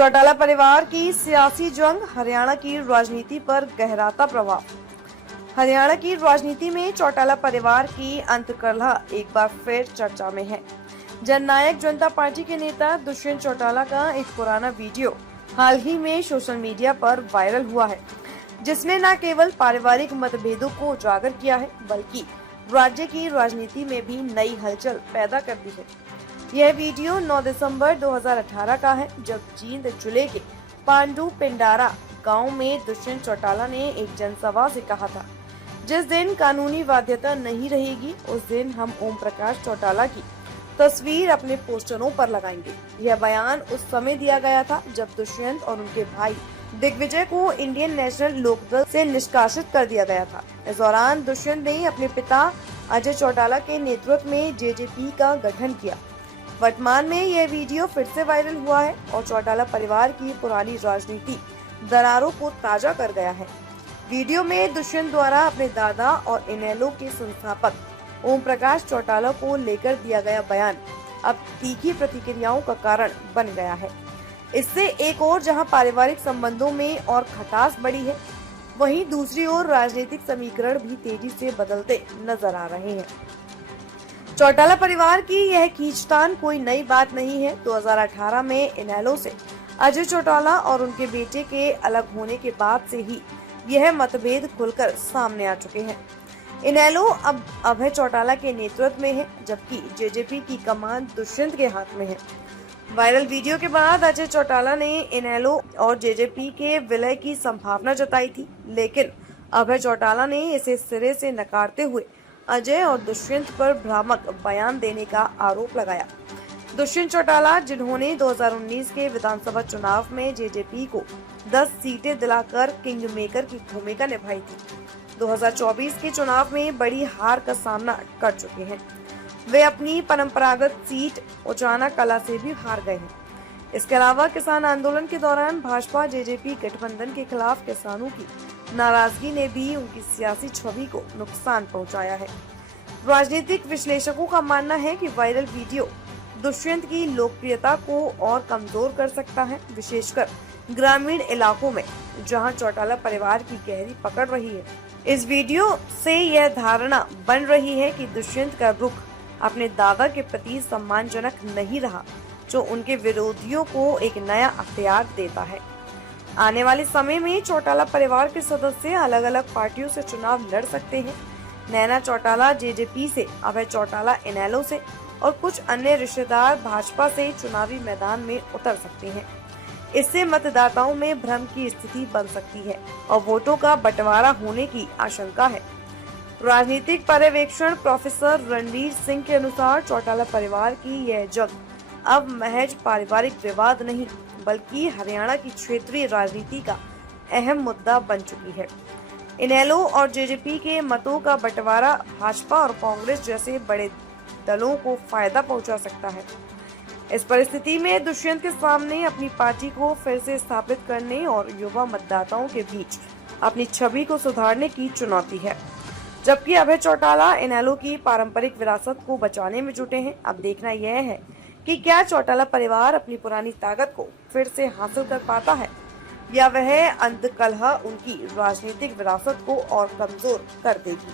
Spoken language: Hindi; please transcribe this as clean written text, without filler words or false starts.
चौटाला परिवार की सियासी जंग, हरियाणा की राजनीति पर गहराता प्रभाव। हरियाणा की राजनीति में चौटाला परिवार की अंतकलह एक बार फिर चर्चा में है। जननायक जनता पार्टी के नेता दुष्यंत चौटाला का एक पुराना वीडियो हाल ही में सोशल मीडिया पर वायरल हुआ है, जिसने न केवल पारिवारिक मतभेदों को उजागर किया है, बल्कि राज्य की राजनीति में भी नई हलचल पैदा कर दी है। यह वीडियो 9 दिसंबर 2018 का है, जब जींद जिले के पांडु पिंडारा गांव में दुष्यंत चौटाला ने एक जनसभा से कहा था, जिस दिन कानूनी बाध्यता नहीं रहेगी, उस दिन हम ओम प्रकाश चौटाला की तस्वीर अपने पोस्टरों पर लगाएंगे। यह बयान उस समय दिया गया था जब दुष्यंत और उनके भाई दिग्विजय को इंडियन नेशनल लोकदल से निष्कासित कर दिया गया था। इस दौरान दुष्यंत ने अपने पिता अजय चौटाला के नेतृत्व में जेजेपी का गठन किया। वर्तमान में यह वीडियो फिर से वायरल हुआ है और चौटाला परिवार की पुरानी राजनीति दरारों को ताजा कर गया है। वीडियो में दुष्यंत द्वारा अपने दादा और इनेलो के संस्थापक ओम प्रकाश चौटाला को लेकर दिया गया बयान अब तीखी प्रतिक्रियाओं का कारण बन गया है। इससे एक ओर जहां पारिवारिक संबंधों में और खटास बढ़ी है, वहीं दूसरी ओर राजनीतिक समीकरण भी तेजी से बदलते नजर आ रहे हैं। चौटाला परिवार की यह खींचतान कोई नई बात नहीं है। 2018 में इनेलो से अजय चौटाला और उनके बेटे के अलग होने के बाद से ही यह मतभेद खुलकर सामने आ चुके हैं। इनेलो अब अभय चौटाला के नेतृत्व में है, जबकि जेजेपी की कमान दुष्यंत के हाथ में है। वायरल वीडियो के बाद अजय चौटाला ने इनेलो और जेजेपी के विलय की संभावना जताई थी, लेकिन अभय चौटाला ने इसे सिरे से नकारते हुए अजय और दुष्यंत पर भ्रामक बयान देने का आरोप लगाया। दुष्यंत चौटाला, जिन्होंने 2019 के विधानसभा चुनाव में जेजेपी को 10 सीटें दिलाकर किंग मेकर की भूमिका निभाई थी, 2024 के चुनाव में बड़ी हार का सामना कर चुके हैं। वे अपनी परंपरागत सीट उचाना कला से भी हार गए हैं। इसके अलावा किसान आंदोलन के दौरान भाजपा जेजेपी गठबंधन के खिलाफ किसानों की नाराजगी ने भी उनकी सियासी छवि को नुकसान पहुंचाया है। राजनीतिक विश्लेषकों का मानना है कि वायरल वीडियो दुष्यंत की लोकप्रियता को और कमजोर कर सकता है, विशेषकर ग्रामीण इलाकों में जहां चौटाला परिवार की गहरी पकड़ रही है। इस वीडियो से यह धारणा बन रही है कि दुष्यंत का रुख अपने दादा के प्रति सम्मानजनक नहीं रहा, जो उनके विरोधियों को एक नया अख्तियार देता है। आने वाले समय में चौटाला परिवार के सदस्य अलग अलग पार्टियों से चुनाव लड़ सकते हैं। नैना चौटाला जेजेपी से, अभय चौटाला इनेलो से और कुछ अन्य रिश्तेदार भाजपा से चुनावी मैदान में उतर सकते हैं। इससे मतदाताओं में भ्रम की स्थिति बन सकती है और वोटों का बंटवारा होने की आशंका है। राजनीतिक पर्यवेक्षण प्रोफेसर रणवीर सिंह के अनुसार चौटाला परिवार की यह जंग अब महज पारिवारिक विवाद नहीं, बल्कि हरियाणा की क्षेत्रीय राजनीति का अहम मुद्दा बन चुकी है। इनेलो और जेजेपी के मतों का बंटवारा भाजपा और कांग्रेस जैसे बड़े दलों को फायदा पहुंचा सकता है। इस परिस्थिति में दुष्यंत के सामने अपनी पार्टी को फिर से स्थापित करने और युवा मतदाताओं के बीच अपनी छवि को सुधारने की चुनौती है, जबकि अभय चौटाला इनेलो की पारंपरिक विरासत को बचाने में जुटे हैं। अब देखना यह है कि क्या चौटाला परिवार अपनी पुरानी ताकत को फिर से हासिल कर पाता है या वह अंतकलह उनकी राजनीतिक विरासत को और कमजोर कर देगी।